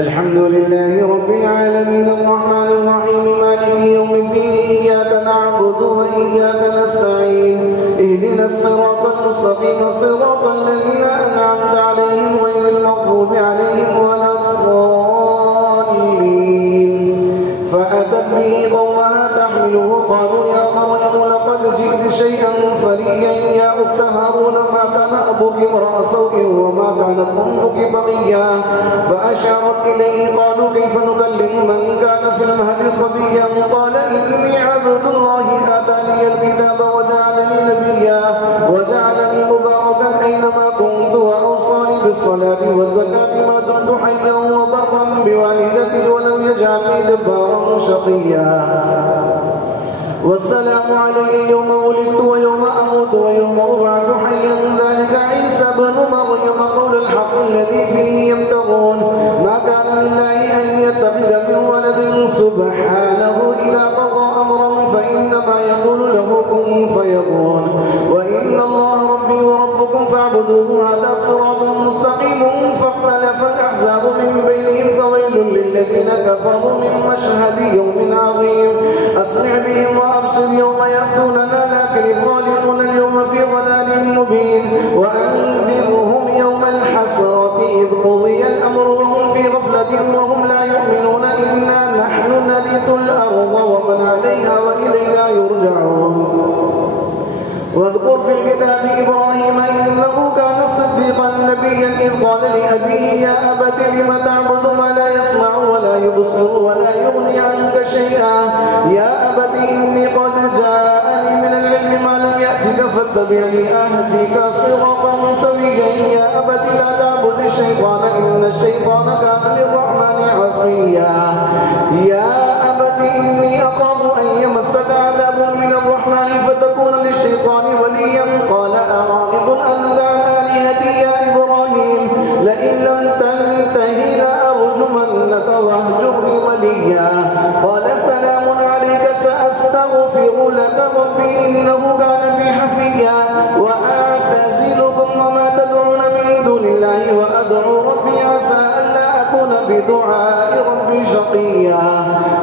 الحمد لله رب العالمين الرحمن الرحيم مالك يوم الدين إياك نعبد وإياك نستعين اهدنا الصراط المستقيم صراط الذين أنعمت عليهم غير المغضوب عليهم ولا الضالين فأتت به قومها تحمله قالوا يا مريم لقد جئت شيئا فريا يا أخت هارون ما كان أبوك امرأ سوء وما كانت أمك بغيا فأشارت إليه قالوا كيف نكلم من كان في المهد صبيا قال إني عبد الله آتاني الكتاب وجعلني نبيا وجعلني مباركا أينما كنت وأوصاني بالصلاة والزكاة ما دمت حيا وبرا بوالدتي ولم يجعلني جبارا شقيا والسلام علي يوم ولدت ويوم أموت ويوم أبعث حيا ذلك عيسى بن مريم قول الحق الذي فيه يمترون ما كان لله أن يتخذ من ولد سبحانه إذا قضى أمرا فإنما يقول له كن فيكون وإن الله ربي وربكم فاعبدوه هذا صراط مستقيم فاختلف الأحزاب من بينهم فويل للذين كفروا من مشهد يوم عظيم أسمع بهم وأبصر يوم يأتوننا لكن الظالمون اليوم في ضلال مبين وأنذرهم يوم الحسرة إذ قضي الأمر وهم في غفلة وهم لا يؤمنون إنا نحن نرث الأرض ومن عليها وإلينا يرجعون واذكر في الكتاب إبراهيم إنه كان صديقا نبيا إذ قال لأبيه يا أبت لم تعبد ما لا يسمع ولا يبصر ولا يغني عنك شيئا يا أبت إني قد جاءني من العلم ما لم يأتك فاتبعني أهدك صراطا سويا يا أبت لا تعبد الشيطان إن الشيطان كان للرحمن عصيا يا أبت إني أخاف أن يمسك عذاب من الرحمن فتكون للشيطان وليا قال أراغب أنت عن آلهتي يا إبراهيم لئن لم تنته لأرجمنك واهجرني مليا قال سلام عليك سأستغفر لك ربي إنه كان بي حفيا وأعتزلكم وما تدعون من دون الله وأدعو ربي عسى ألا أكون بدعاء ربي شقيا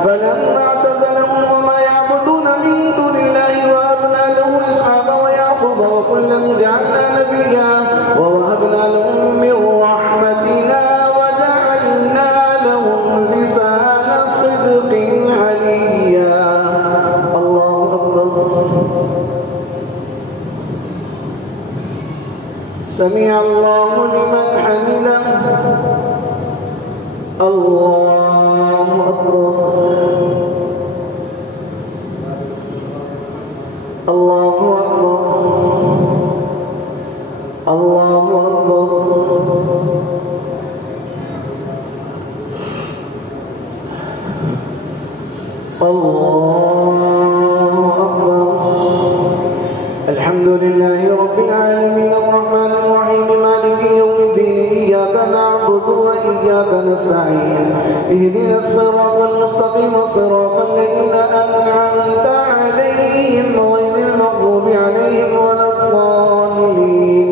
فلما اعتزلهم وما يعبدون من دون الله وهبنا له إسحاق ويعقوب وكلا جعلنا نبيا ووهبنا لهم من رحمتنا وجعلنا لهم لسان صدق عليا الله أكبر سمع الله لمن حمده الله أكبر الله أكبر الله أكبر الله أكبر الحمد لله رب العالمين الرحمن الرحيم مالك يوم الدين إياك نعبد وإياك نستعين اهدنا الصراط المستقيم صراط الذين أنعمت عليهم غير المغضوب عليهم ولا الضالين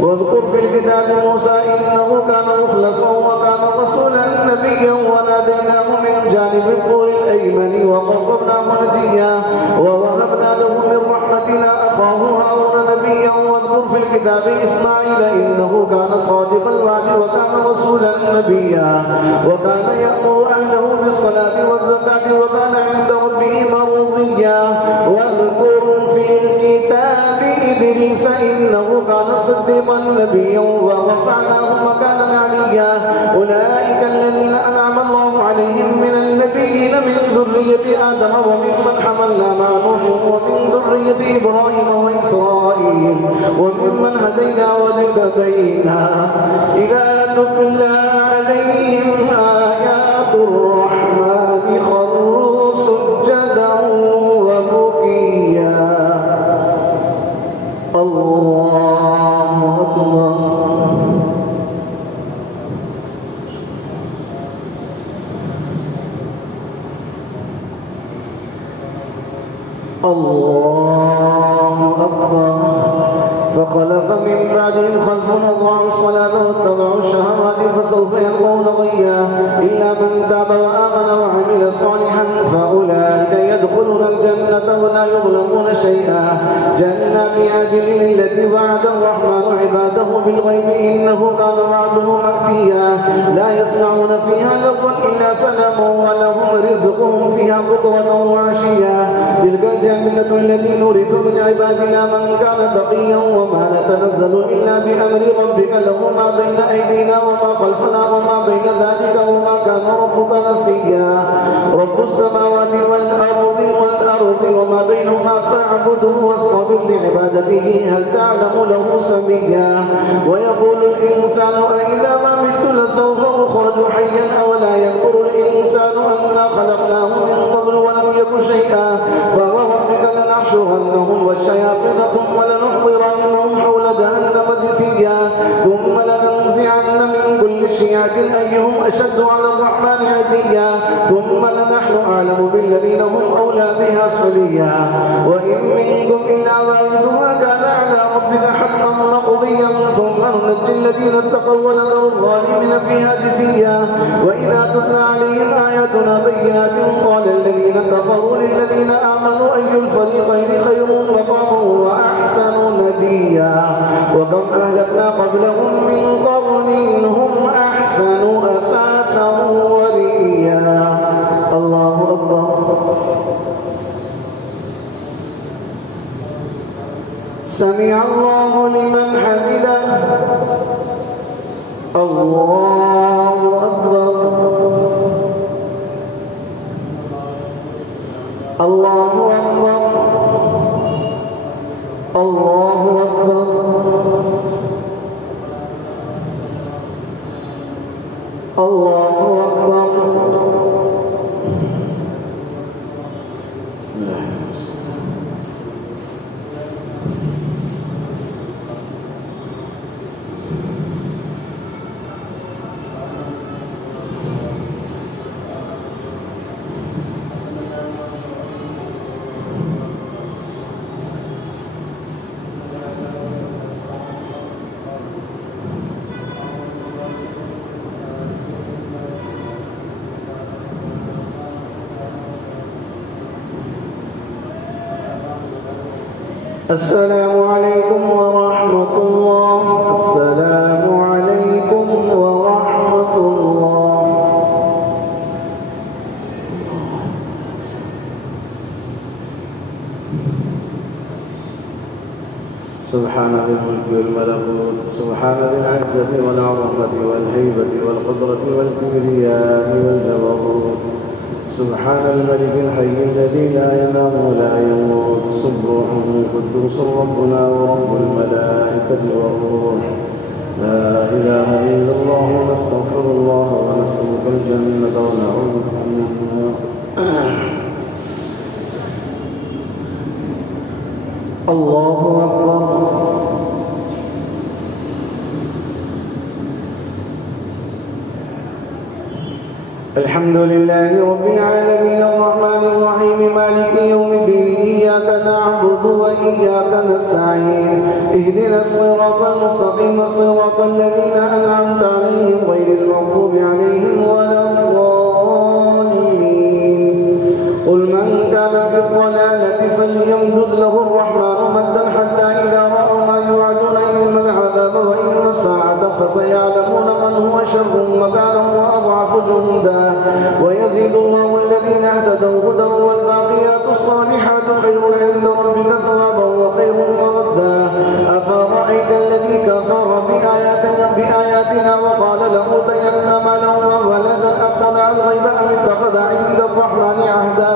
واذكر في الكتاب موسى إنه كان مخلصا وكان رسولا نبيا وناديناه من جانب الطور الأيمن وقربناه نجيا ووهبنا له من رحمتنا أخاه هارون نبيا واذكر في الكتاب إسماعيل إنه كان صادق الوعد وكان رسولا نبيا وكان يأمر أهله بالصلاة والزكاة وكان عند ربه مرضيا واذكر في الكتاب إدريس إنه كان صديقا نبيا ورفعناه مكانا عليا أولئك الذين أنعم الله عليهم من النبيين من ذرية آدم وممن حملنا مع نوح ومن ذرية إبراهيم وإسرائيل وممن هدينا واجتبينا إذا تتلى عليهم آيات الرحمن خروا سجدا وبكيا الله أكبر الله أكبر فخلق فخلف من بعدهم خلف أضاعوا الصلاة واتبعوا الشهوات فسوف يلقون غيا إلا من تاب وآمن وعمل صالحا فأولئك يدخلون الجنة ولا يظلمون شيئا. جنات عدن التي وعد الرحمن عباده بالغيب إنه كان وعده مأتيا لا يسمعون فيها لغوا إلا سلاما ولهم رزقهم فيها بكرة وعشيا. تلك الجنة التي نورث من عبادنا من كان تقيا وما نتنزل إلا بأمر ربك له ما بين أيدينا وما خلفنا وما بين ذلك وما كان ربك نسيا. رب السماوات والأرض وما بينهما فاعبده واصطبر لعبادته هل تعلم له سميا. ويقول الإنسان أإذا ما مت لسوف أخرج حيا أولا يذكر الإنسان أنا خلقناه من قبل ولم يك شيئا. فوربك لنحشرنهم والشياطين ثم لنحضرنهم حول جهنم جثيا ثم لننزعن من كل شيعة أيهم أشد على الرحمن عتيا ثم لنحن أعلم بالذين هم أولى بها صليا. وإن منكم إلا واردها كان على ربك حتما مقضيا ثم ننجي الذين اتقوا ونذر الظالمين فيها جثيا. وإذا تتلى عليهم آياتنا بينات قال الذين كفروا للذين آمنوا أي الفريقين خير مقاما وأحسن نديا. وكم أهلكنا قبلهم من قرن هم أحسن أثاثا ورئيا. الله أكبر. سمع الله لمن حمده. الله أكبر. الله أكبر. الله أكبر. الله أكبر. السلام عليكم ورحمة الله. السلام عليكم ورحمة الله. سبحان ذي الملك والملكوت سبحان ذي العزة والعظمة والهيبة والقدرة والكبرياء والجبروت سبحان الملك الحي الذي لا ينام ولا يموت سبوح قدوس ربنا ورب الملائكة والروح. لا إله إلا الله نستغفر الله ونسألك الجنة ونعوذ بك من النار. الله أكبر. الحمد لله رب العالمين الرحمن الرحيم مالك يوم الدين إياك نعبد وإياك نستعين اهدنا الصراط المستقيم صراط الذين أنعمت عليهم غير المغضوب عليهم ولا الضالين. قل من كان في الضلالة فليمدد له الرحمن مدا حتى إذا رأوا ما يوعدون إما العذاب وإما الساعة فسيعلمون من هو شر مكانا وأضعف جندا ويزيد الله الذين اهتدوا هدى والباقيات الصالحات خير عند ربك ثوابا وخير مردا. أفرأيت الذي كفر بآياتنا وقال لأوتين مالا وولدا أطلع الغيب أم اتخذ عند الرحمن عهدا.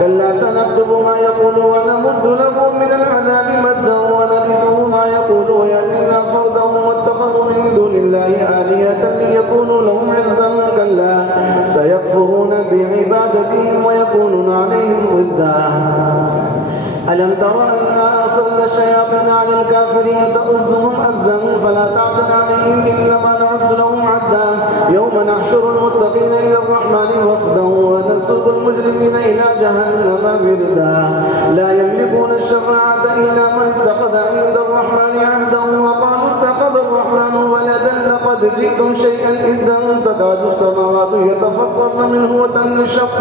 كلا سنكتب ما يقول ونمد له من العذاب مدا ونرثه ما يقول ويأتينا فردا واتخذوا من دون الله آلهة ليكونوا لهم عزا. كلا سيكفرون بعبادتهم ويكونون عليهم ضدا. ألم تر أنا أرسلنا الشياطين على الكافرين تؤزهم أزا فلا تعجل عليهم إنما نعد لهم عدا يوم نحشر المتقين إلى الرحمن وفدا ونسوق المجرمين إلى جهنم وردا لا يملكون الشفاعة إلا من اتخذ عند الرحمن عهدا وقالوا اتخذ الرحمن ولدا لقد جئتم شيئا إذا تكاد السماوات يتفطرن منه وتنشق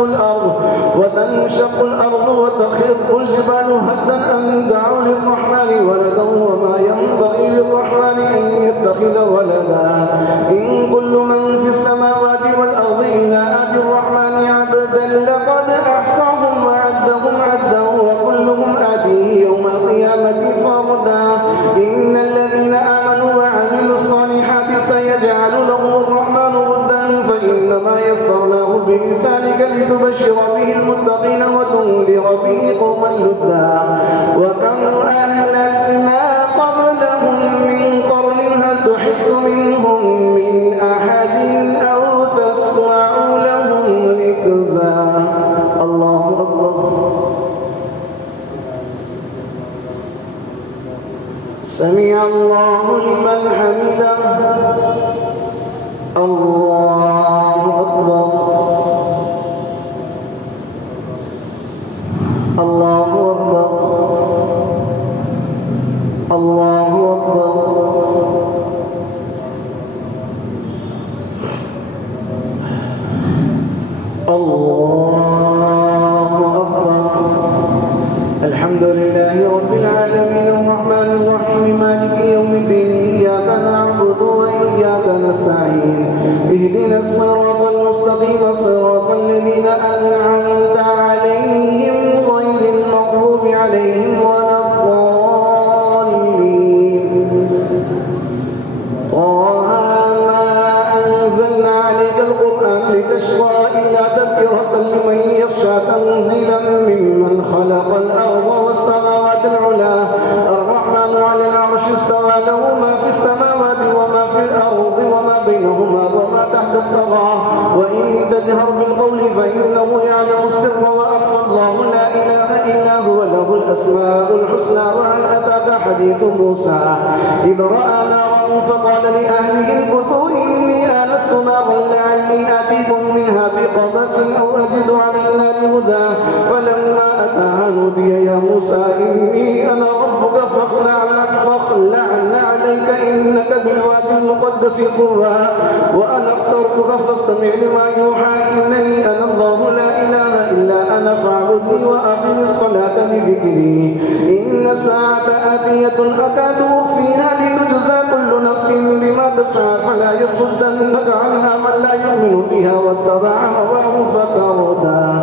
الأرض وتخر الجبال هدا أن دعوا للرحمن ولدا وما ينبغي للرحمن أن يتخذ ولدا إن كل من في السماوات والأرض إلا آتي الرحمن عبدا لقد أحصاهم وعدهم عدا وكلهم آتيه يوم القيامة فردا إن الذين آمنوا وعملوا الصالحات سيجعل لهم الرحمن غدا فإنما يسرناه بلسانك لتبشر به المتقين وتنذر به قوما لدا وكم أهلكنا قبلهم من قرن هل تحس منهم من أحد أو تسمع لهم ركزا الله أكبر سمع الله لمن حمده الله أكبر الله أكبر الله أكبر الله أكبر الحمد لله رب العالمين الرحمن الرحيم مالك يوم الدين إياك نعبد وإياك نستعين اهدنا الصراط المستقيم صراط الذين أنعمت عليهم غير المغضوب عليهم ولا الضالين طه ما أنزلنا عليك القرآن لتشقى إلا تذكرة لمن يخشى تنزيلا ممن خلق الأرض والسماوات العلى الرحمن على العرش استوى له ما في السماوات وما في الأرض وما بينهما وما تحت الثرى وإن تجهر بالقول فإنه يعلم السر وأخفى الله لا إله إلا هو له الأسماء الحسنى وهل أتاك حديث موسى إذ رأى نارا فقال لأهله امكثوا إني آنست نارا لعلي آتيكم منها بقبس أو أجد على النار هدى فلما أتاها نودي يا موسى إني أنا ربك فاخلعن عليك إنك بالوادي المقدس طوى وأنا اخترتك فاستمع لما يوحى إنني أنا الله لا إله إلا أنا فاعبدني وأقم الصلاة لذكري إن الساعة آتية أكاد أخفيها لتجزى كل نفس بما تسعى فلا يصدنك عنها من لا يؤمن بها واتبع هواه فتردى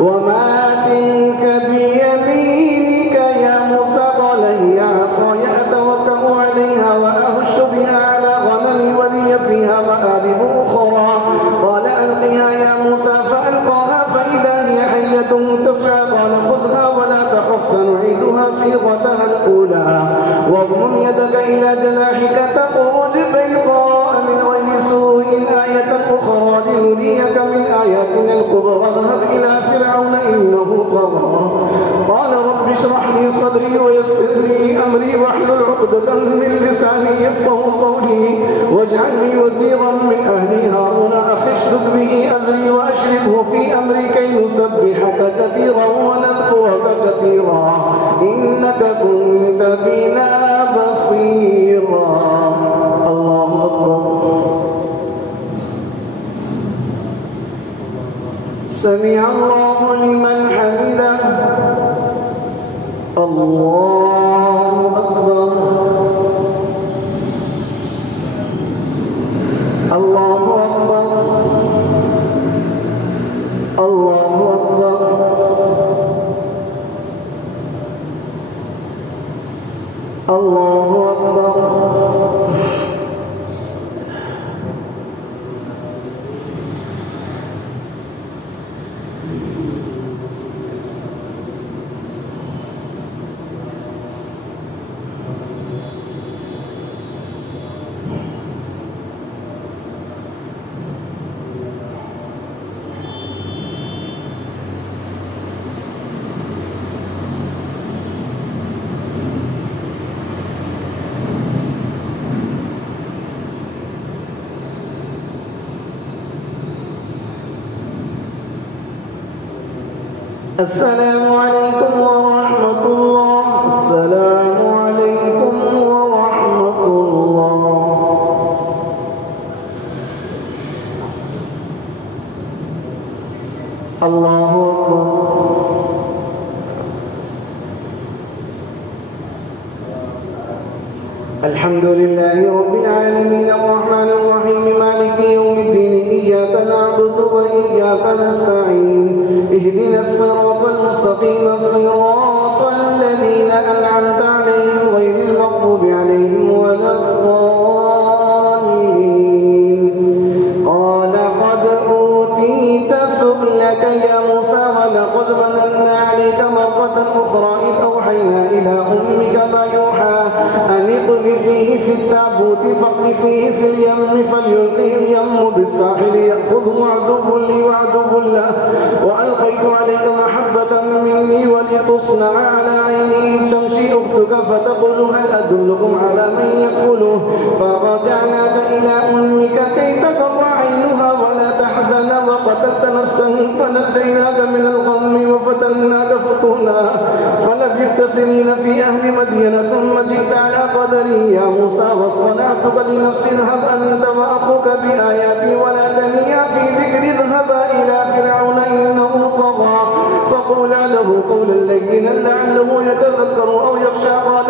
وما تلك بيمينك يا موسى قال هي عصاي أتوكأ عليها وأهش بها على غنمي ولي فيها مآرب أخرى قال ألقها يا موسى فألقاها فإذا هي حية تسعى قال خذها ولا تخف سنعيدها صيغتها الأولى واضمم يدك إلى جناحك تخرج بيضاء من غير سوء آية أخرى لنريك من آياتنا الكبرى اذهب إلى فرعون إنه طغى قال رب اشرح لي صدري ويسر لي أمري واحلل عقدة من لساني يفقهوا قولي واجعل لي وزيرا من أهلي هارون أخي اشدد به أزري وأشركه في أمري كي نسبحك كثيرا ونذكرك كثيرا إنك كنت بنا بصيرا الله أكبر سمع الله لمن حمده الله أكبر الله أكبر الله أكبر الله أكبر السلام عليكم ورحمة الله. السلام عليكم ورحمة الله. الله أكبر. الحمد لله رب العالمين الرحمن الرحيم مالك يوم الدين إياك نعبد وإياك نستعين اهدنا الصراط المستقيم صراط الذين أنعمت عليهم غير المغضوب عليهم ولا الضالين. قال قد أوتيت سؤلك يا موسى ولقد مننا عليك مرة أخرى إذ أوحينا إلى أمك ما يوحى أن اقذفيه في التابوت فاقذفيه في اليم فليلقه اليم بالساحل يأخذه عدو لي وعدو له وألقيت عليك محبة مني ولتصنع على عيني تمشي أختك فتقول هل أدلكم على من يكفله فرجعناك إلى أمك كي تقر عينها ولا تحزن وقتلت نفسا فنجيناك من الغم وفتناك فتونا فلبثت سنين في أهل مدينة ثم جئت على قدري يا موسى واصطنعتك لنفسي اذهب أنت وأخوك بآياتي ولا تنيا في ذكري اذهبا إلى فرعون إنه طغى فقولا له قولا لينا لعله يتذكر أو يخشى قال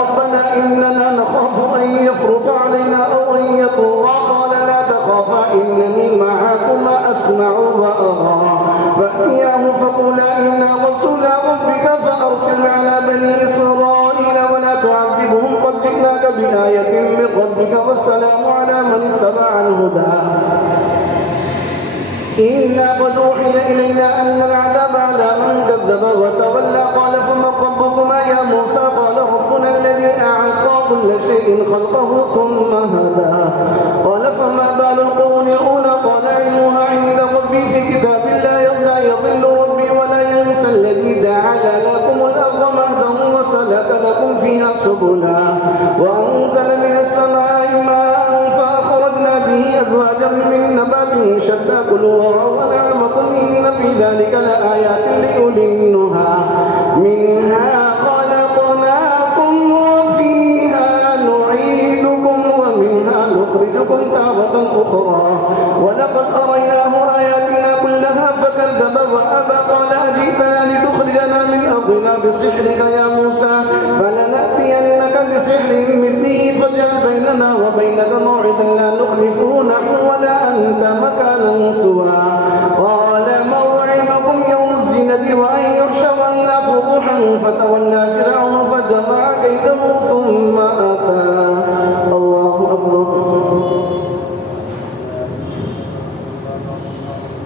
ربنا إننا نخاف أن يفرط علينا أو أن يطغى قال لا تخافا إنني معكما أسمع وأرى فأتياه فقولا إنا رسولا ربك فأرسل على بني إسرائيل ولا تعذبهم قد جئناك بآية من ربك والسلام على من اتبع الهدى إنا قد أوحي إلينا أن العذاب على من كذب وتولى قال فمن ربكما يا موسى قال ربنا الذي أعطى كل شيء خلقه ثم هدى قال فما بال القرون الأولى قال علمها عند ربي في كتاب لا يضل ربي ولا ينسى الذي جعل لكم الأرض مهدا وسلك لكم فيها سبلا وأنزل من السماء ماء فأخرجنا به أزواجا من نبات شتى كلوا وارعوا أنعامكم إن في ذلك لآيات لأولي النهى منها خلقناكم وفيها نعيدكم ومنها نخرجكم تارة أخرى ولقد أريناه آياتنا كلها فكذب وأبى قال أجئتنا لتخرجنا من أرضنا بسحرك يا موسى فلنأتينك بسحر مثله فاجعل بيننا وبينك موعدا لا نخلفه نحن ولا أنت مكانا سوى قال موعدكم يوم الزينة وأن يحشر الناس ضحى فتولى فرعون فجمع كيده ثم أتى. الله أكبر.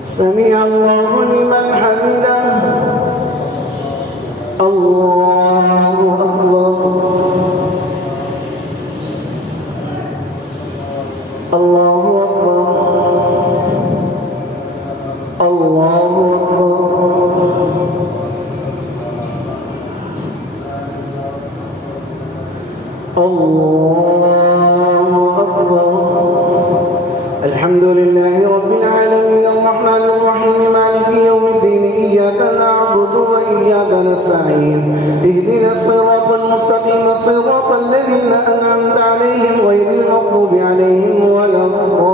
سمع الله لمن حمده. الله أكبر. الله أكبر. الله أكبر. الله أكبر. الحمد لله رب العالمين الرحمن الرحيم مالك يوم الدين إياك نعبد وإياك نستعين اهدنا الصراط المستقيم صراط الذين أنعمت عليهم غير المغضوب عليهم ولا الضالين.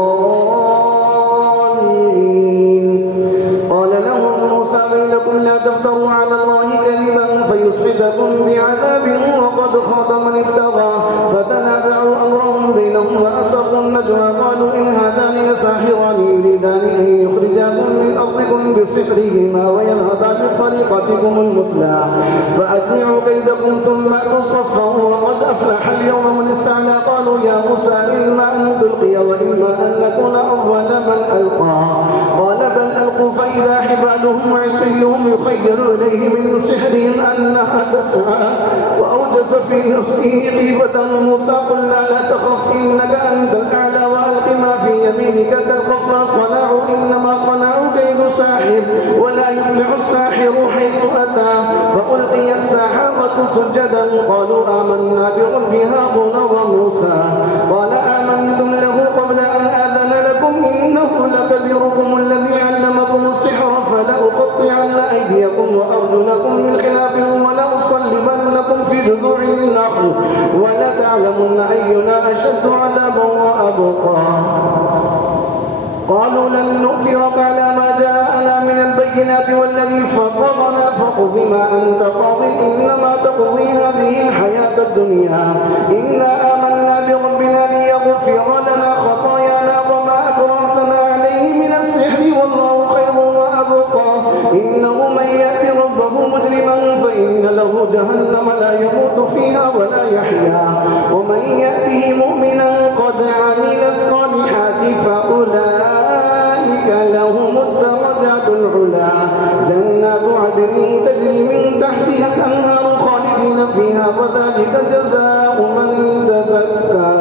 قال لهم موسى ويلكم لا تفتروا على الله كذبا فيسحتكم بعذاب وقد خاب من افترى فتنازعوا أمرهم بينهم وأسروا النجوى قالوا إن هذان لساحران يريدان أن يخرجاكم من أرضكم بسحرهما ويذهبا بطريقتكم المثلى فأجمعوا كيدكم ثم أتوا صفا وقد أفلح اليوم من استعلى قالوا يا موسى إما أن تلقي وإما أن نكون أول من ألقى قال بل ألقوا فإذا حبالهم وعصيهم يخيل إليه من سحرهم أنها تسعى وأوجس في نفسه خيفة موسى قلنا لا تخف إنك أنت الأعلى وألق ما في يمينك تلقف ما صنعوا إنما صنعوا كيد ساحر ولا يفلح الساحر حيث أتى فألقي السحرة سجدا قالوا آمنا برب هارون وموسى قال آمنتم له قبل أن آذن لكم إنه لكبيركم الذي علمكم السحر فلأقطعن لتعلمن أينا أشد عذابا وأبقى. قالوا لن نؤثرك على ما جاءنا من البينات والذي فطرنا فاقض ما أنت قاض إنما تقضي هذه الحياة الدنيا إنا آمنا بربنا ليغفر لنا خطايانا وما أكرهتنا عليه من السحر والله خير وأبقى. إنه من يأت ربه مجرما فإن له جهنم لا يموت فيها ولا يحيا ومن يأته مؤمنا قد عمل الصالحات فأولئك لهم الدرجات العلا جنات عدن تجري من تحتها الأنهار خالدين فيها وذلك جزاء من تزكى.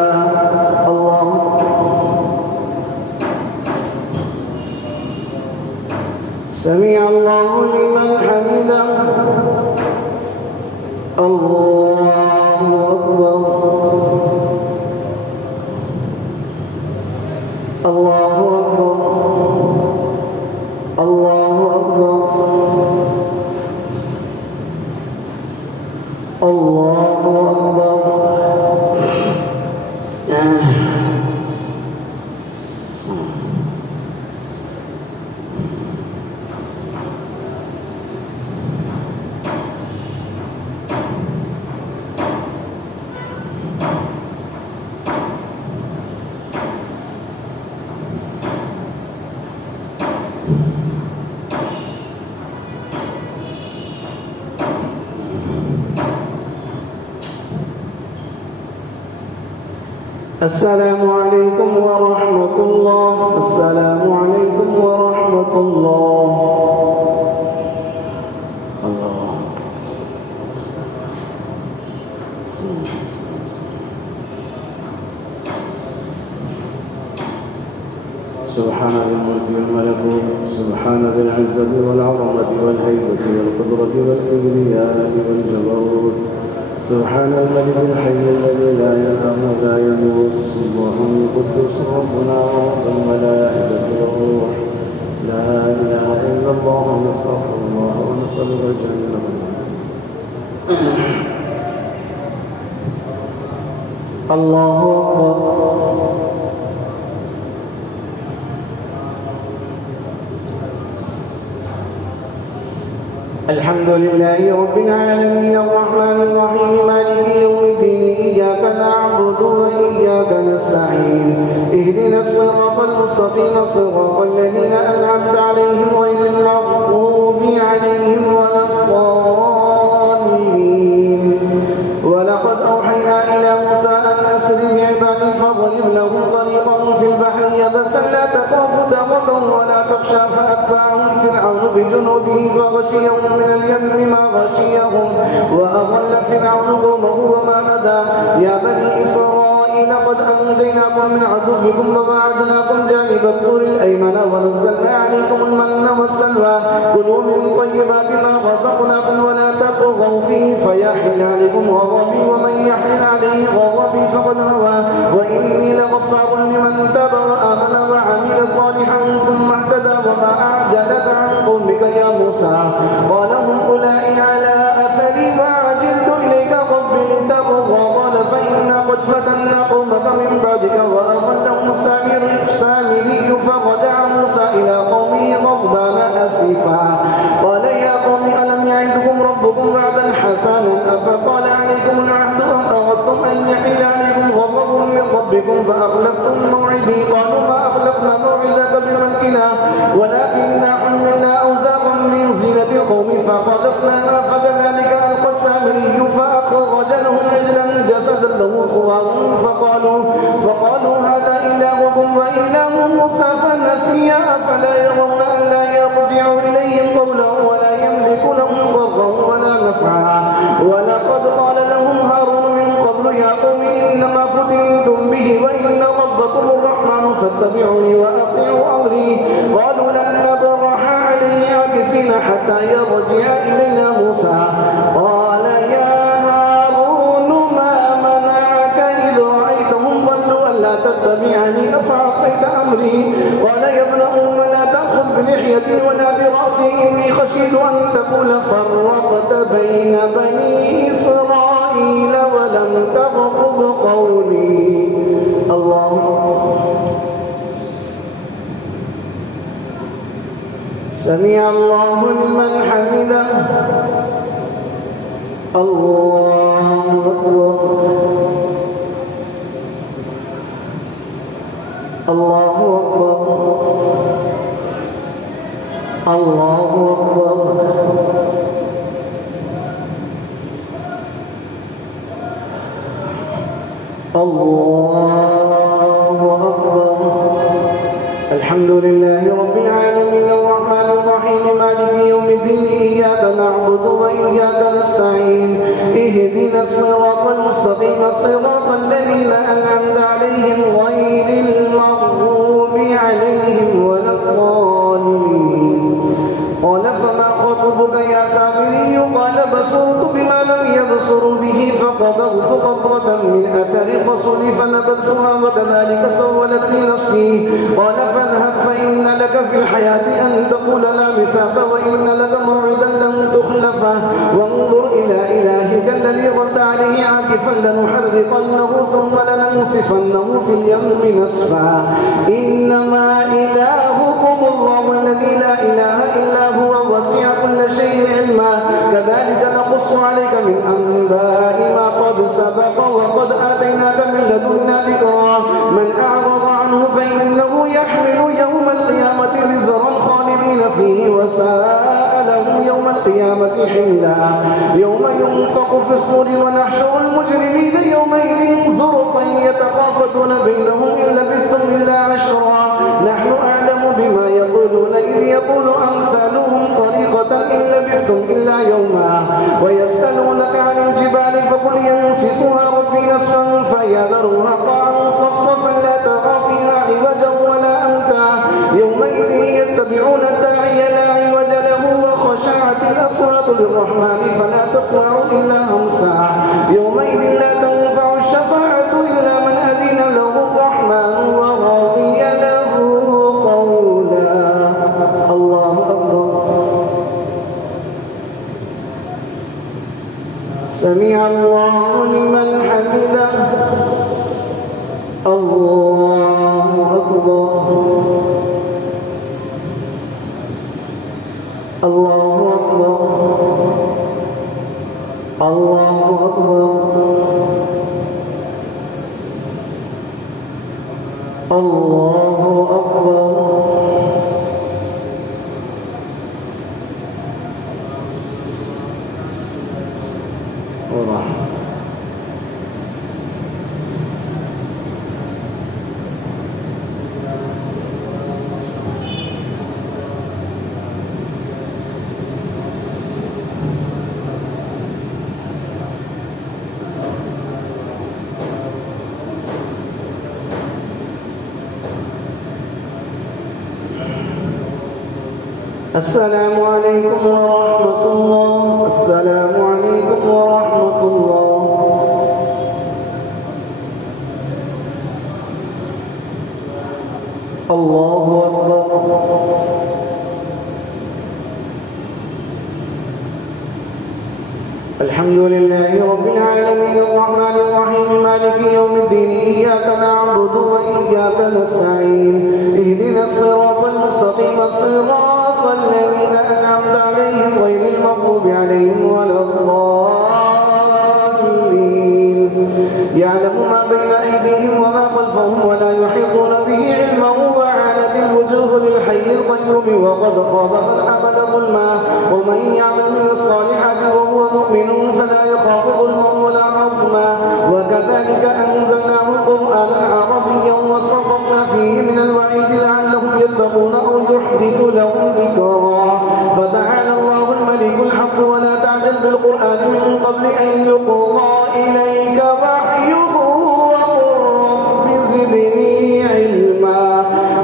الله سمع الله لمن حمده. الله أكبر. الله أكبر. الله أكبر. الله أكبر. السلام عليكم ورحمة الله. السلام عليكم ورحمة الله. الله سبحان ذي الملك والملكوت سبحان ذي العزة والعظمة والهيبة والقدرة والكبرياء والجبروت سبحان الملك الحي الذي لا ينام ولا يموت سبحان القدوس ربنا ورب الملائكة والروح لا إله إلا الله ونستغفر الله ونسأل الجنة. الله أكبر. الحمد لله رب العالمين الرحمن الرحيم مالك يوم الدين إياك نعبد وإياك نستعين اهدنا الصراط المستقيم صراط الذين أنعمت عليهم غير المغضوب عليهم ولا الضالين. ولقد أوحينا إلى موسى أن أسر بعبادي فاضرب لهم طريقا في البحر يبسا لا تخاف دركا ولا تخشى فأتبعهم فرعون بجنوده فغشيهم من اليم ما غشيهم وأضل فرعون قومه وما هدى. يا بني إسرائيل قد أنجيناكم من عدوكم وبعدناكم جانب الطور الأيمن ونزلنا عليكم المن والسلوى كلوا من طيبات ما رزقناكم ولا تطغوا فيه فيحل عليكم غضبي ومن يحل عليه غضبي فقد هوى وإني لغفار لمن تاب وآمن وعمل صالحا ثم اهتدى. وما أعجلك عن قومك يا موسى قال هم أولئك على أثري وعجلت إليك رب لترضى قال فإنا قد فتنا قومك من بعدك وأضلهم السامري فرجع موسى إلى قومه غضبان أسفا قال يا قوم ألم يعدكم ربكم وعدا حسنا أفطال عليكم العهد أم أردتم أن يحل عليكم غضب من ربكم فأخلفتم موعدي قالوا ما أخلفنا موعدك بملكنا ولكننا حملنا أوزارا من زينة القوم فقذفناها فكذلك ألقى السامري فأخرج لهم عجلا جسدا له خوار فقالوا هذا إلهكم وإله موسى فنسي أفلا يرون ألا يرجع إليهم قولا ولا يملك لهم ضرا ولا نفعا. ولقد قال لهم هارون من قبل يا قوم إنما فتنتم به وإن ربكم الرحمن فاتبعوني وأطيعوا أمري. قالوا لن نبرح عليه عاكفين حتى يرجع إلينا موسى. قال يا هارون ما منعك إذ رأيتهم ضلوا ألا تتبعني أفعصيت أمري. قال يا ابن أم لا تأخذ بلحيتي ولا برأسي إني خشيت أن تقول فرقت بين بني إسرائيل إسرائيل ولم ترقب قولي. الله سمع الله لمن حمده. الله أكبر. الله أكبر. الله أكبر. الله أكبر. الحمد لله رب العالمين الرحمن الرحيم مالك يوم الدين إياك نعبد وإياك نستعين اهدنا الصراط المستقيم صراط الذين أنعمت عليهم غير المغضوب عليهم ولا الضالين. قال فما خطبك يا سامري؟ قال بصرت بما لم يبصروا به فقبضت قبضة من أثر الرسول فنبذتها وكذلك سولت لي نفسي. قال فاذهب فإن لك في الحياة أن تقول لا مساس وإن لك موعدا لن تخلفه وانظر إلى إلهك الذي ظلت عليه عاكفا لنحرقنه ثم لننسفنه في اليم نسفا. إنما إلهكم الله الذي لا إله إلا هو وسع كل شيء علما كذلك نقص عليك من أنباء ما قد سبق وقد آتيناك من لدنا ذكرا. من أعرض عنه فإنه يحمل يوم القيامة وزرا خالدين فيه وساء لهم يوم القيامة حملا. يوم ينفخ في الصور ونحشر المجرمين يومئذ زرقا يتخافتون بينهم إن لبثتم إلا عشرا نحن أعلم بما يقولون إذ يقول أمثالهم طريقة إن لبثتم إلا يوما ويسألونك عن الجبال فقل ينسفها ربي نسفا فيذرها قاعا صفصفا لا ترى فيها عوجا ولا أمتا يومئذ يتبعون الداعي لا عوج له وخشعت الأصوات للرحمن فلا تسمع إلا همسا. يومئذ لا تنفع الشفاعة إلا من أذن له الرحمن ورضي له قولا. الله أكبر. سمع الله لمن حمده. الله أكبر. الله أكبر. الله أكبر. الله أكبر. السلام عليكم ورحمة الله. السلام عليكم ورحمة الله. الله أكبر. الحمد لله رب العالمين الرحمن الرحيم مالك يوم الدين إياك نعبد وإياك نستعين اهدنا الصراط المستقيم صراط الذين أنعمت عليهم غير المغضوب عليهم ولا الضالين. يعلم ما بين أيديهم وما خلفهم ولا يحيطون به علما وعنت الوجوه للحي القيوم وقد خاب من حمل ظلما ومن يعمل من الصالحات وهو مؤمن فلا يخاف ظلما ولا هضما وكذلك أنزلناه قرآنا عربيا وصرفنا فيه من الوعيد لعلهم يتقون أو يحدث لهم ذكرا. فتعالى الله الملك الحق ولا تعجل بالقرآن من قبل أن يقضى إليك وحيه وقل رب زدني علما.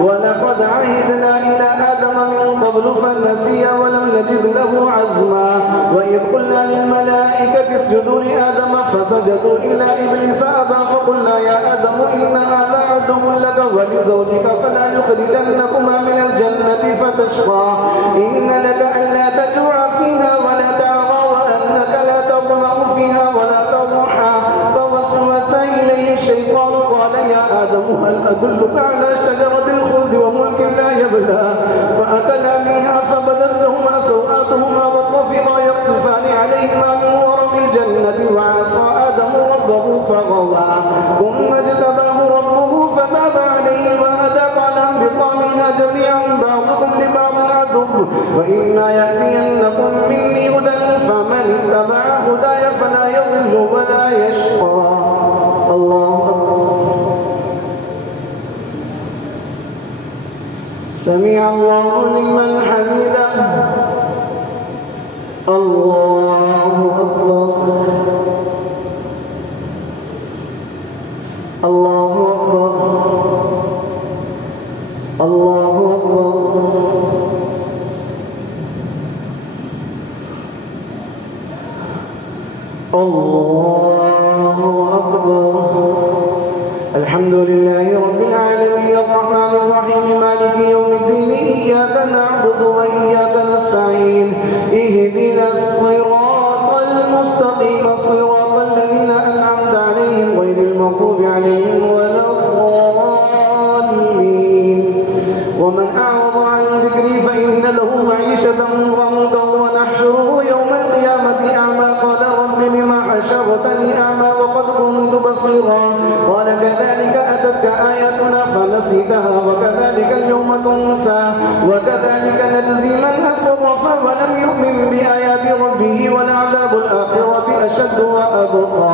ولقد عهدنا إلى آدم من قبل فنسي ولم نجد له عزما. وإذ قلنا للملائكة اسجدوا لآدم فسجدوا إلا إبليس أبى فقلنا يا آدم إن هذا عدو لك ولزوجك فلا يخرجنكما من الجنة فتشقى. إن لك ألا تجوع فيها ولا تعرى أنك لا تظمأ فيها ولا تضحى فوسوس إليه الشيطان قال يا آدم هل أدلك على شجرة الخلد وملك لا يبلى فأكلا منها فبدت لهما سوآتهما وطفقا يقطفان عليهما من ورق الجنة وعصى آدم ربه فغوى ثم اجتباه ربه فتاب عليه وهدى قال اهبطا منها جميعا بعضكم لبعض عدو وإما يأتينكم مني هدى فمن اتبع هداي فلا يضل ولا يشقى. الله أكبر. سمع الله لمن حمده. الله أكبر. الله أكبر. الله أكبر. الله أكبر. الحمد لله رب العالمين الرحمن الرحيم مالك يوم الدين إياك نعبد وإياك نستعين اهدنا الصراط المستقيم صراط الذين أنعمت عليهم غير المغضوب عليهم ولا الضالين. ومن أعرض عن ذكري فإن له معيشة ضنكا ونحشره يوم القيامة أعمى قال رب لم حشرتني أعمى وقد كنت بصيرا قال كذلك أتتك آياتنا فنسيتها وكذلك اليوم تنسى وكذلك نجزي من أسرف ولم يؤمن بآيات ربه ولعذاب الآخرة أشد وأبقى.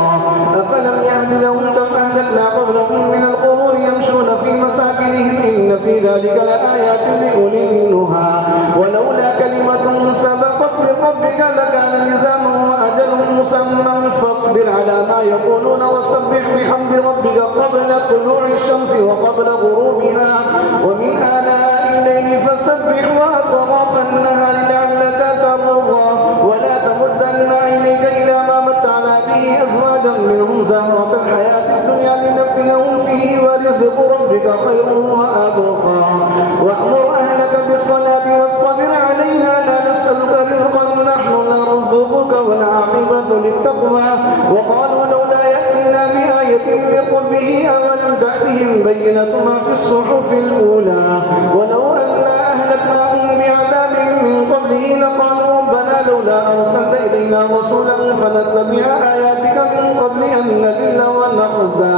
أفلم يهد لهم كم أهلكنا قبلهم من القرون يمشون في مساكنهم إن في ذلك لآيات لأولي النهى ولولا كلمة سبقت بربك لكان لزاما وأجل مسمى فاصبر على ما يقولون وسبح بحمد ربك قبل طلوع الشمس وقبل غروبها ومن آلاء الليل فسبح وأطراف النهار لعلك ترضى ولا تمدن عينيك إلى ما متعنا به أزواجا منهم زهرة الحياة الدنيا لنفتنهم فيه ورزق ربك خير وأبقى. وأمر أهلك بالصلاة واصطبر عليها لا نسألك رزقا نحن نرزقك والعاقبة للتقوى. وقالوا لولا يأتينا بآية من ربه أولم تأتهم بينة ما في الصحف الأولى ولو أنا أهلكناهم بعذاب من قبله لقالوا ربنا لولا أرسلت إلينا رسولا فنتبع آياتك من قبل أن نذل ونخزى.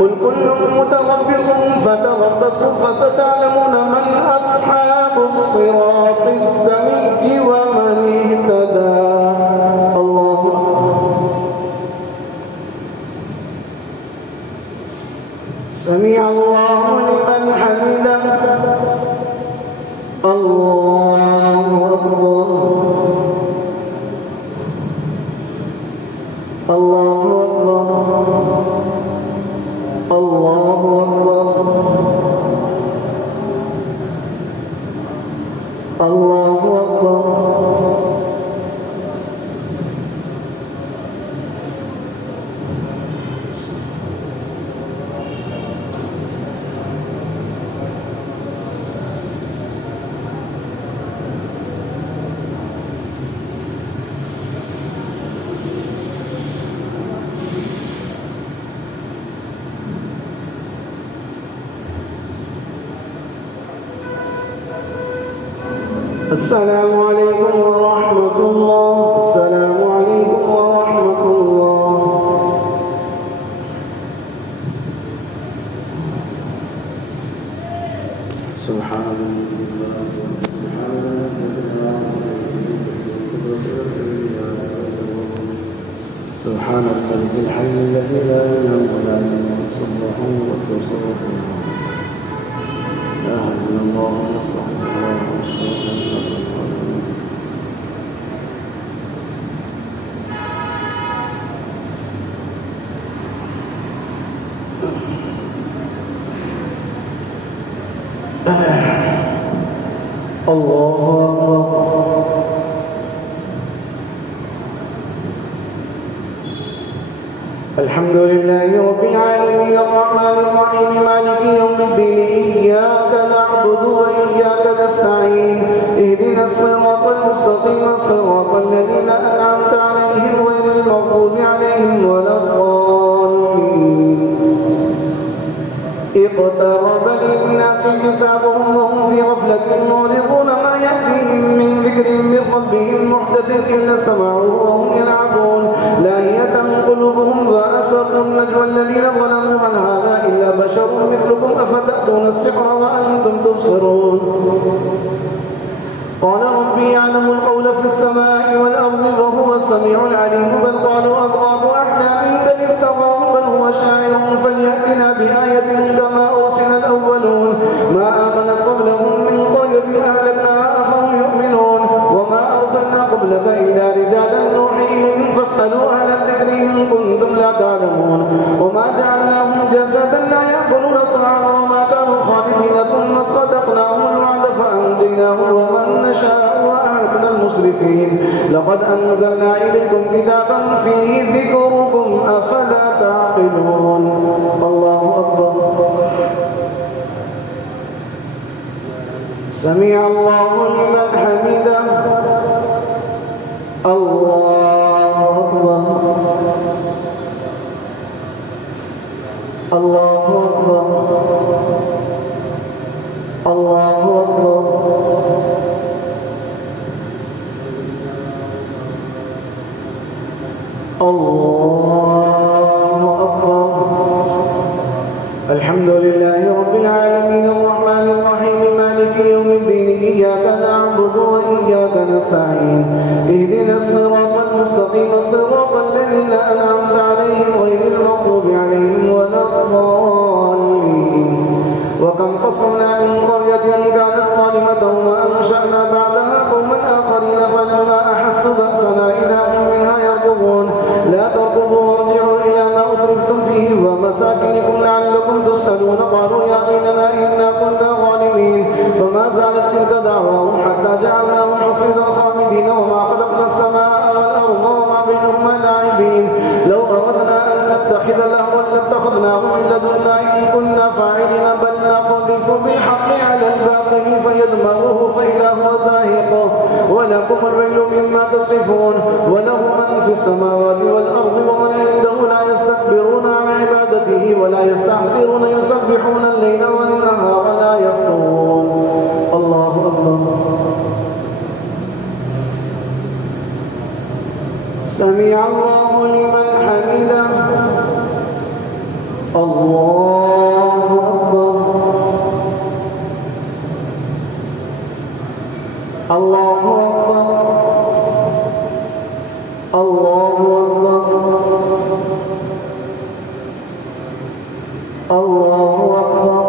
قل كل متربص فتربصوا فستعلمون من أصحاب الصراط السوي ومن اهتدى. الله سمع الله لمن حمده. الله أكبر. الله أكبر. الله أكبر. الله أكبر. السلام عليكم ورحمة الله. السلام عليكم ورحمة الله. سبحان الله. سبحان الملك الحي الذي لا ينام ولا يموت صبحا وتصرف لا إله إلا الله نستغفر الله ونستغفر الله أكبر. الحمد لله رب العالمين الرحمن الرحيم مالك يوم الدين إياك نعبد وإياك نستعين اهدنا الصراط المستقيم صراط الذين أنعمت عليهم المغضوب عليهم ولا الضالين. اقترب للناس حسابهم وهم في غفلة معرضون ما يأتيهم من ذكر من ربهم محدث إلا استمعوه وهم يلعبون لاهية قلوبهم وأسروا النجوى الذين ظلموا هل هذا إلا بشر مثلكم أفتأتون السحر وأنتم تبصرون. قال ربي يعلم القول في السماء والأرض وهو السميع العليم بل قالوا أضغاث أحلام بل افتراه بل هو شاعر فليأتنا بآية كما أرسل الأولون ما آمنت قبلهم من قرية أهلكناها أفهم يؤمنون وما أرسلنا قبلك إلا رجالا نوحي إليهم فاسألوا أهل الذكر إن كنتم لا تعلمون وما جعلناهم جسدا لا يأكلون الطعام وما كانوا خالدين ثم صدقناهم الوعد فأنجيناهم ومن نشاء وأهلكنا المسرفين. لقد أنزلنا إليكم كتابا فيه ذكركم أفلا تعقلون. الله أكبر. سمع الله لمن حمده. الله أكبر. الله أكبر. الله أكبر. الله أكبر. الحمد لله رب العالمين الرحمن الرحيم مالك يوم الدين إياك نعبد وإياك نستعين اهدنا الصراط المستقيم صراط الذين أنعمت عليهم غير المغضوب عليهم ولا الضالين. وكم قصمنا من قرية كانت ظالمة وأنشأنا بعدها قوما آخرين فلما أحسوا بأسنا إذا هم منها يركضون لا تركضوا وارجعوا إلى ما أترفتم فيه ومساكنكم لعلكم تسألون قالوا يا ويلنا إنا كنا ظالمين فما زالت تلك دعواهم حتى جعلناهم حصيدا خامدين وما خلقنا السماء والأرض وما بينهما لاعبين لو أردنا أن نتخذ لهوا لاتخذناه من لدنا إن كنا فاعلين بل نقذف بالحق على الباطل فيدمغه فإذا هو زاهق ولكم الويل مما تصفون وله من في السماوات والأرض ومن عنده لا يستكبرون عن عبادته ولا يستحسرون يسبحون الليل والنهار لا يفترون. الله أكبر. سمع الله لمن حمده. الله أكبر. الله أكبر. الله أكبر. الله أكبر.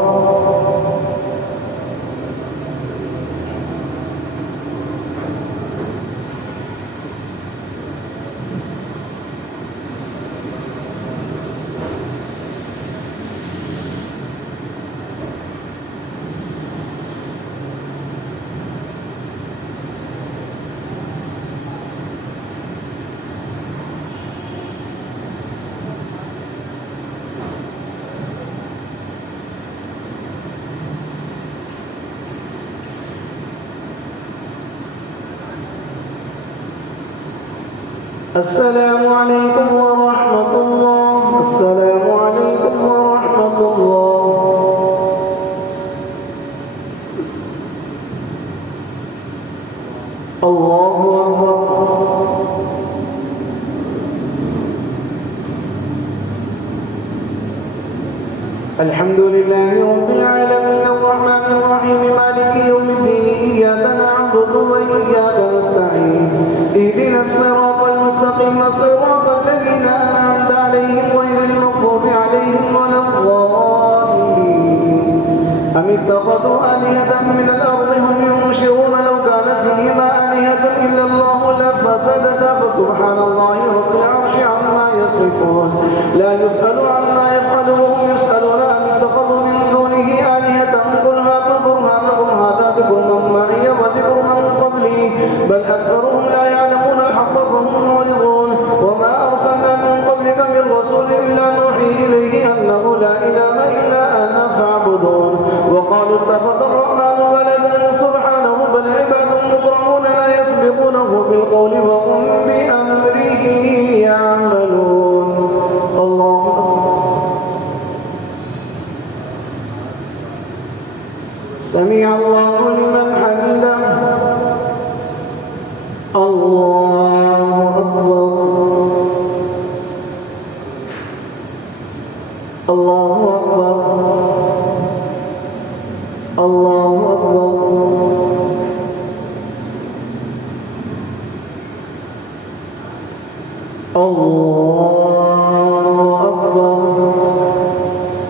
السلام عليكم ورحمة الله. السلام عليكم ورحمة الله. الله أكبر. الحمد لله رب العالمين الرحمن الرحيم مالك يوم الدين إياك نعبد وإياك نستعين اهدنا الصراط المستقيم صراط الذين أنعمت عليهم غير المغضوب عليهم ولا الضالين. أم اتخذوا آلهة من الأرض هم ينشرون لو كان فيهما آلهة إلا الله لفسدتا فسبحان الله رب العرش عما يصفون لا يسأل عما يفعل وهم يسألون أم اتخذوا من دونه آلهة قل هاتوا برهانكم هذا ذكر من معي وذكر من قبلي بل أكثرهم لا يعلمون الحق فهم معرضون وما أرسلنا من قبلك من رسول إلا نوحي إليه أنه لا إله إلا أنا فاعبدون وقالوا اتخذ الرحمن ولدا سبحانه بل عباد مكرمون لا يسبقونه بالقول وهم بأمره يعملون. سمع الله لمن حمده. الله أكبر. الله أكبر. الله أكبر. الله أكبر.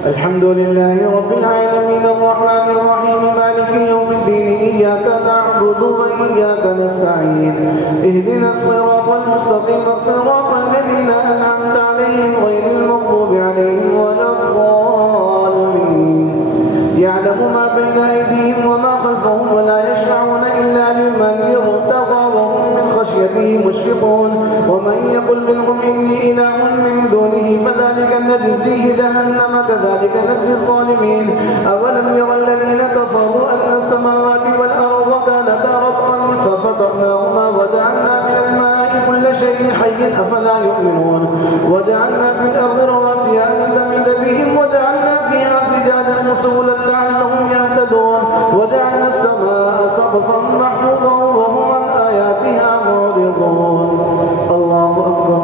الحمد لله رب العالمين الرحمن الرحيم مالك يوم الدين إياك نعبد وإياك نستعين اهدنا الصراط المستقيم صراط الذين أنعمت عليهم غير المغضوب عليهم ولا الضالين. يعلم ما بين أيديهم وما خلفهم ولا يشفعون إلا لمن ارتضى وهم من خشيته مشفقون. ومن يقل منهم إني إله من دونه فذلك نجزيه جهنم كذلك نجزي الظالمين. أولم يرى الذين كفروا أن السماوات والأرض كانتا رتقا ففتحناهما وجعلنا من الماء كل شيء حي أفلا يؤمنون. وجعلنا في الأرض رواسي أن تميد بهم وجعلنا فيها فجاجا سبلا لعلهم يهتدون. وجعلنا السماء سقفا محفوظا وهم عن آياتها معرضون. الله أكبر.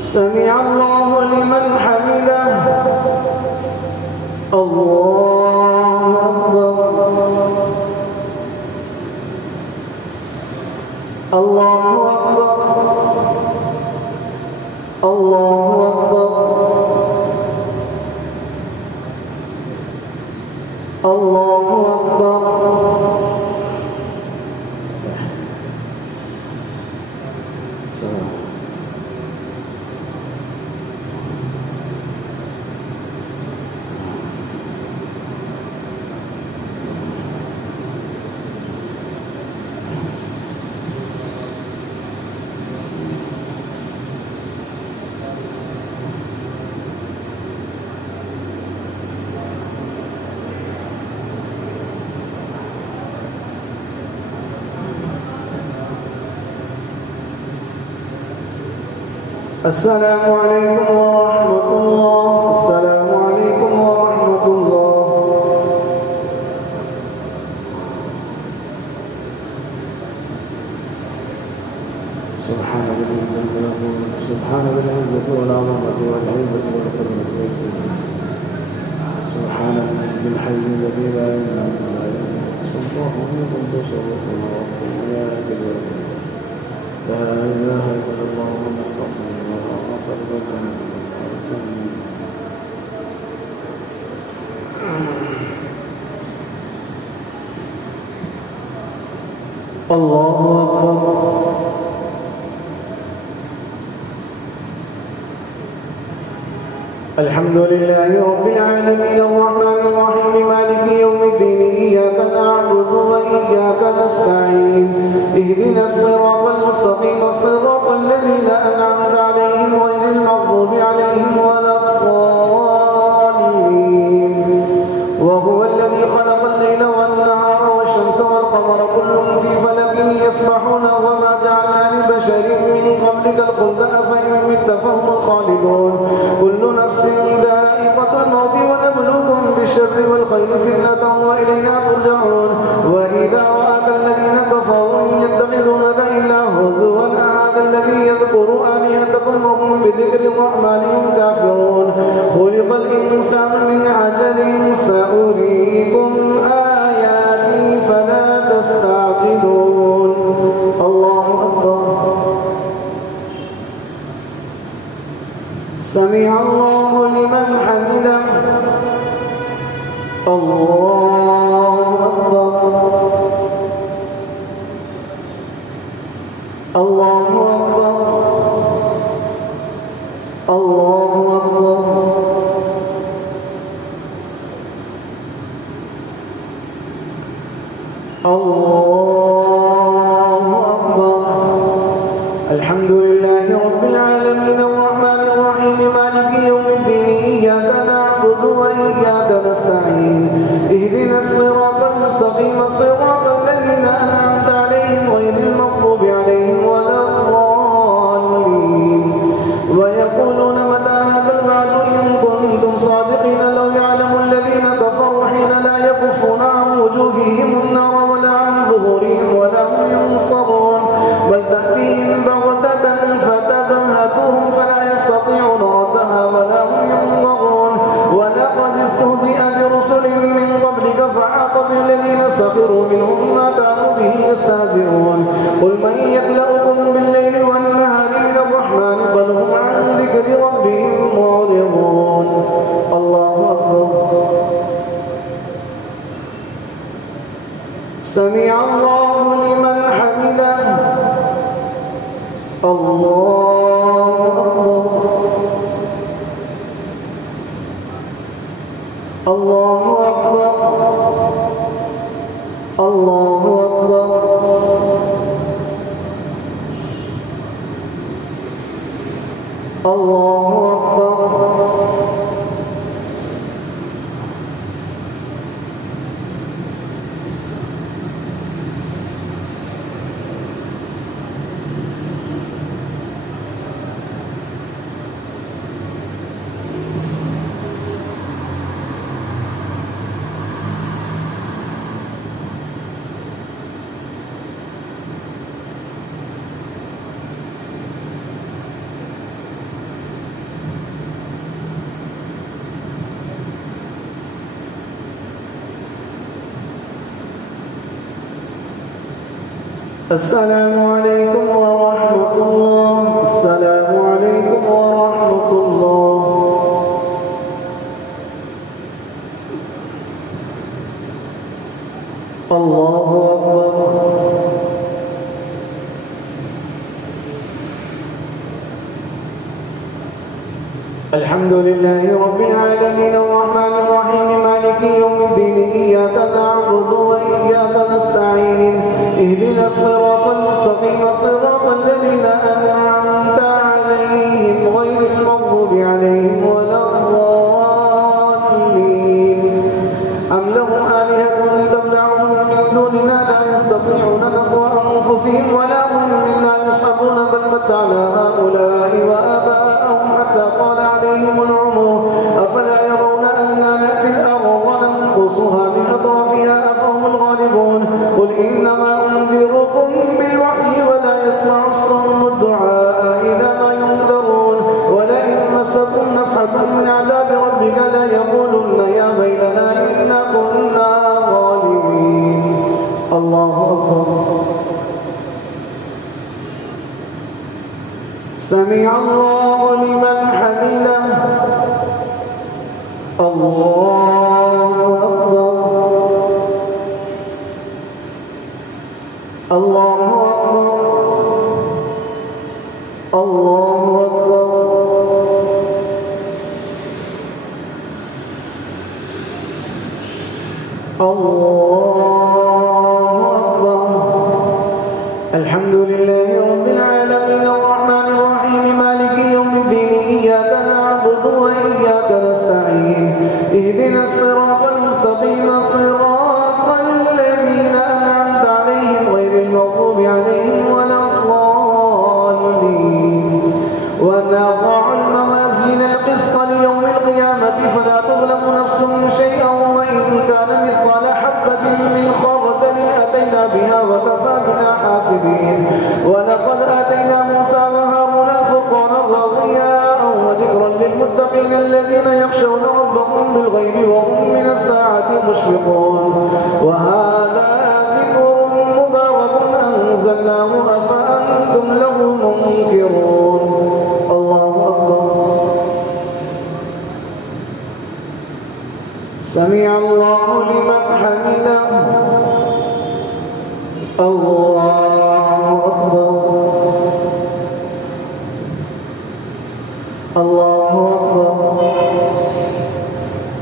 سمع الله لمن حمده. الله أكبر. الله أكبر. الله أكبر. الله أكبر. السلام عليكم ورحمة الله. السلام عليكم ورحمة الله. سبحان بالعزة والعظمة والهيبة والكرامة. سبحان بالحي الذي لا يموت ولا يموت. سبحانه القدوس والروح والملائكة. لا إله إلا الله ونستغفره. الله أكبر. الحمد لله رب العالمين الرحمن الرحيم مالك يوم الدين إياك نعبد وإياك نستعين اهدنا الصراط المستقيم صراط الذين أنعمت عليهم غير المغضوب عليهم ولا الضالين. وهو الذي خلق الليل والنهار والشمس والقمر كل في فلك يسبحون وما جعلنا لبشر من قبلك الخلد أفإن مت فهم الخالدون. كل نفس ذائقة الموت ونبلوكم بالشر والخير فتنة وإلينا ترجعون. وإذا رآك الذين كفروا يتخذونك إلا هزوا أهذا الذي يذكر آلهتكم وهم بذكر الرحمن هم كافرون. خلق الإنسان من عجل سأريكم آياتي فلا تستعجلون. الله أكبر. سمع الله لمن حمده. الله أكبر. الله أكبر. الله أكبر. الله أكبر. الحمد لله رب العالمين الرحمن الرحيم مالك يوم الدين إياك نعبد وإياك نستعين اهدنا الصراط المستقيم صراط الذين أنعمت عليهم غير المغضوب عليهم ولا الضالين. ويقولون متى هذا الوعد إن كنتم صادقين لو يكفون عن وجوههم النار ولا عن ظهورهم ولا هم ينصرون بل تأتيهم بغتة فتبهتهم فلا يستطيعون ردها ولا هم ينظرون ولقد استهزئ برسل من قبلك فحاق بالذين سخروا منهم ما كانوا به يستهزئون قل من يخلقكم بالليل والنهار من الرحمن بل هم عن ذكر ربهم معرضون. الله أكبر. سمع الله لمن حمده. الله أكبر. الله أكبر. الله أكبر. الله أكبر. السلام عليكم ورحمة الله. السلام عليكم ورحمة الله. الله أكبر. الحمد لله رب العالمين الرحمن الرحيم مالك يوم الدين إياك نعبد وإياك نستعين اهدنا الصراط المستقيم صراط الذين أنعمت عليهم غير المغضوب عليهم ولا الضالين أم لهم آلهة تمنعهم من دوننا لا يستطيعون نصر أنفسهم ولا هم منا يصحبون بل متعنا هؤلاء وآباءهم حتى طال عليهم العمر أفلا يرون أنا نأتي الأرض ننقصها من أطرافها أفهم الغالبون قل إنما أنذركم بالوحي ولا يسمع الصم الدعاء إذا ما ينذرون ولئن مستهم نفحة من عذاب ربك لا يقولن يا ويلنا إنا كنا ظالمين. الله أكبر. سمع الله لمن حمده. الله أكبر. الله أكبر. الله أكبر. الله أكبر. الحمد لله رب العالمين الرحمن الرحيم مالك يوم الدين إياك نعبد وإياك نستعين اهدنا الصراط المستقيم صراط الذين أنعمت عليهم غير المغضوب عليهم ولا الضالين ونضع الموازين القسط ليوم القيامة فلا تظلم نفس شيئا وإن كان مثقال حبة من خردل أتينا بها وكفى بنا حاسبين ولقد آتينا موسى وهارون الفرقان وضياء وذكرا للمتقين الذين يخشون ربهم بالغيب وهم من الساعة مشفقون وهذا ذكر مبارك أنزلناه أفأنتم له منكرون. الله أكبر. سمع الله لمن حمده. الله أكبر. الله أكبر.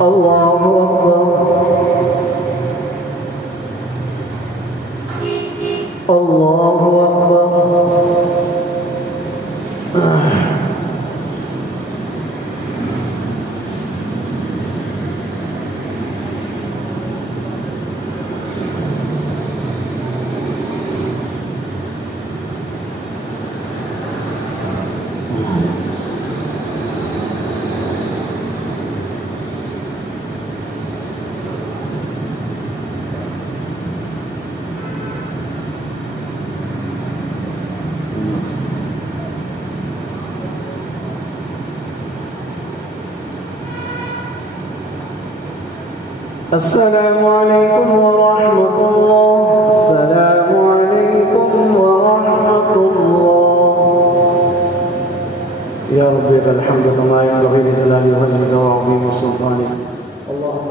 الله أكبر. الله أكبر. السلام عليكم ورحمة الله. السلام عليكم ورحمة الله. يا رب لك الحمد كما ينبغي لجلال وجهك وعظيم سلطانك. اللهم